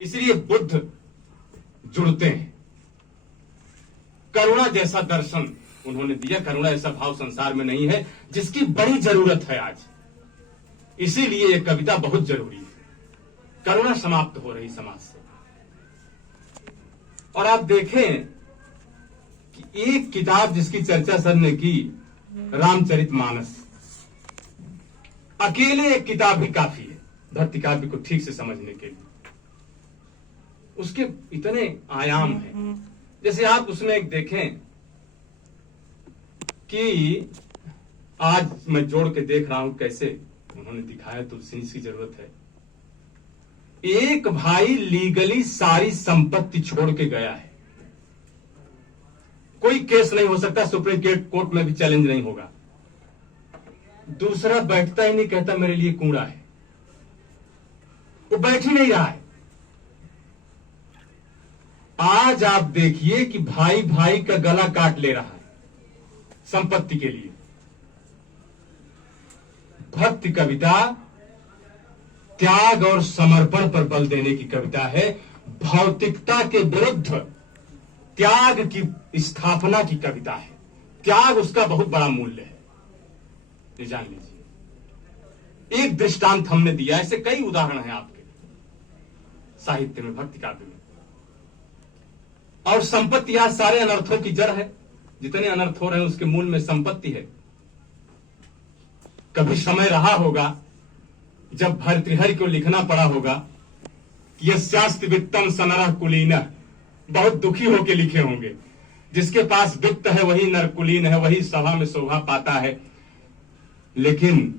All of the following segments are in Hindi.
इसलिए बुद्ध जुड़ते हैं। करुणा जैसा दर्शन उन्होंने दिया, करुणा ऐसा भाव संसार में नहीं है जिसकी बड़ी जरूरत है आज। इसीलिए यह कविता बहुत जरूरी है। करुणा समाप्त हो रही समाज से। और आप देखें कि एक किताब जिसकी चर्चा सर ने की, रामचरितमानस, अकेले एक किताब ही काफी है भक्ति काव्य को ठीक से समझने के लिए। उसके इतने आयाम हैं। जैसे आप उसमें एक देखें कि आज मैं जोड़ के देख रहा हूं कैसे उन्होंने दिखाया, तुलसी की जरूरत है। एक भाई लीगली सारी संपत्ति छोड़ के गया है, कोई केस नहीं हो सकता, सुप्रीम कोर्ट में भी चैलेंज नहीं होगा। दूसरा बैठता ही नहीं, कहता मेरे लिए कूड़ा है, वो बैठ ही नहीं रहा है। आज आप देखिए कि भाई भाई का गला काट ले रहा है संपत्ति के लिए। भक्ति कविता त्याग और समर्पण पर बल देने की कविता है, भौतिकता के विरुद्ध त्याग की स्थापना की कविता है। त्याग उसका बहुत बड़ा मूल्य है, ये जान लीजिए। एक दृष्टांत हमने दिया, ऐसे कई उदाहरण हैं आपके साहित्य में, भक्ति काव्य में। और संपत्ति आज सारे अनर्थों की जड़ है। जितने अनर्थ हो रहे हैं उसके मूल में संपत्ति है। कभी समय रहा होगा जब भर्तृहरि को लिखना पड़ा होगा कि यस्यास्ति वित्तम सनरः कुलीनः, बहुत दुखी होकर लिखे होंगे। जिसके पास वित्त है वही नरकुलीन है, वही सभा में शोभा पाता है। लेकिन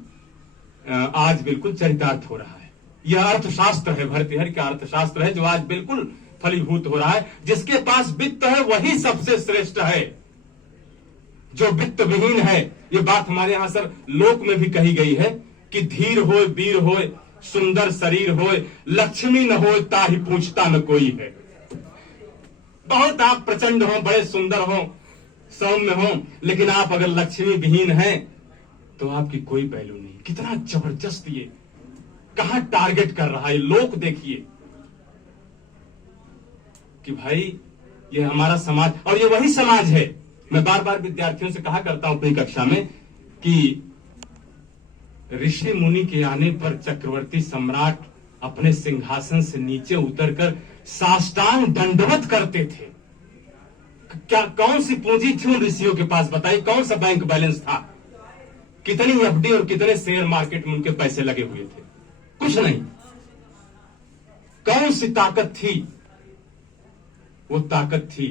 आज बिल्कुल चरितार्थ हो रहा है। यह अर्थशास्त्र है, भर्तृहरि का अर्थशास्त्र है जो आज बिल्कुल फलीभूत हो रहा है। जिसके पास वित्त है वही सबसे श्रेष्ठ है। जो वित्त विहीन है, ये बात हमारे यहां सर लोक में भी कही गई है कि धीर होय वीर होय सुंदर शरीर होय, लक्ष्मी न होय ताहि पूछता न कोई है। बहुत आप प्रचंड हो, बड़े सुंदर हो, सौम्य हो, लेकिन आप अगर लक्ष्मी विहीन हैं तो आपकी कोई वैल्यू नहीं। कितना जबरदस्त ये कहां टारगेट कर रहा है लोक। देखिए कि भाई ये हमारा समाज, और ये वही समाज है। मैं बार बार विद्यार्थियों से कहा करता हूं अपनी कक्षा में कि ऋषि मुनि के आने पर चक्रवर्ती सम्राट अपने सिंहासन से नीचे उतरकर साष्टांग दंडवत करते थे। क्या कौन सी पूंजी थी उन ऋषियों के पास, बताइए? कौन सा बैंक बैलेंस था? कितनी एफडी और कितने शेयर मार्केट में उनके पैसे लगे हुए थे? कुछ नहीं। कौन सी ताकत थी? वो ताकत थी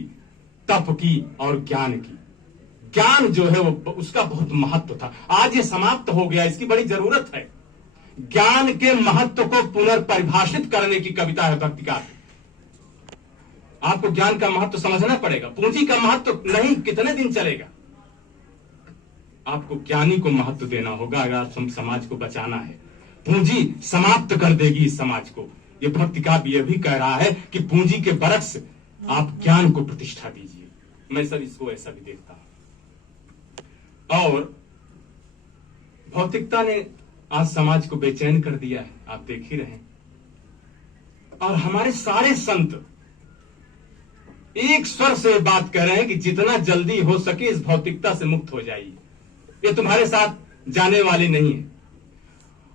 तप की और ज्ञान की। ज्ञान जो है वो उसका बहुत महत्व था। आज ये समाप्त हो गया, इसकी बड़ी जरूरत है। ज्ञान के महत्व को पुनर्परिभाषित करने की कविता है भक्ति काव्य। आपको ज्ञान का महत्व समझना पड़ेगा। पूंजी का महत्व नहीं, कितने दिन चलेगा। आपको ज्ञानी को महत्व देना होगा अगर समाज को बचाना है। पूंजी समाप्त कर देगी इस समाज को। ये भक्ति काव्य यह भी कह रहा है कि पूंजी के बरक्स आप ज्ञान को प्रतिष्ठा दीजिए। मैं सर इसको ऐसा भी देखता हूं। और भौतिकता ने आज समाज को बेचैन कर दिया है, आप देख ही रहे हैं। और हमारे सारे संत एक स्वर से बात कर रहे हैं कि जितना जल्दी हो सके इस भौतिकता से मुक्त हो जाइए। ये तुम्हारे साथ जाने वाली नहीं है।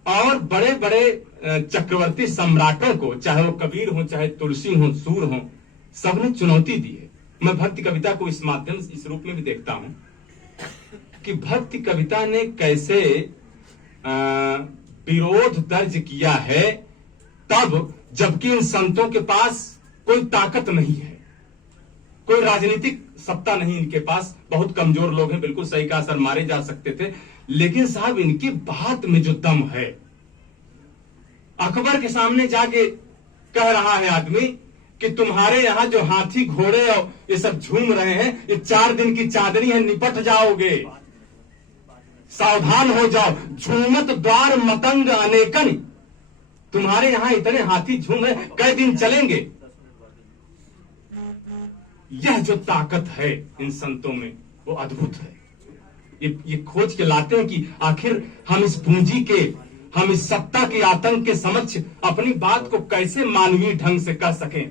और बड़े बड़े चक्रवर्ती सम्राटों को, चाहे वो कबीर हो, चाहे तुलसी हो, सूर हो, सबने चुनौती दी है। मैं भक्ति कविता को इस माध्यम से, इस रूप में भी देखता हूं कि भक्ति कविता ने कैसे विरोध दर्ज किया है, तब जबकि इन संतों के पास कोई ताकत नहीं है, कोई राजनीतिक सत्ता नहीं इनके पास, बहुत कमजोर लोग हैं। बिल्कुल सही कहा सर, मारे जा सकते थे। लेकिन साहब इनकी बात में जो दम है, अकबर के सामने जाके कह रहा है आदमी कि तुम्हारे यहां जो हाथी घोड़े और ये सब झूम रहे हैं, ये 4 दिन की चादरी है, निपट जाओगे, सावधान हो जाओ। झूमत द्वार मतंग अनेकन, तुम्हारे यहां इतने हाथी झूम रहे, कई दिन चलेंगे। यह जो ताकत है इन संतों में वो अद्भुत है। ये खोज के लाते हैं कि आखिर हम इस पूंजी के हम इस सत्ता के आतंक के समक्ष अपनी बात को कैसे मानवीय ढंग से कह सकें।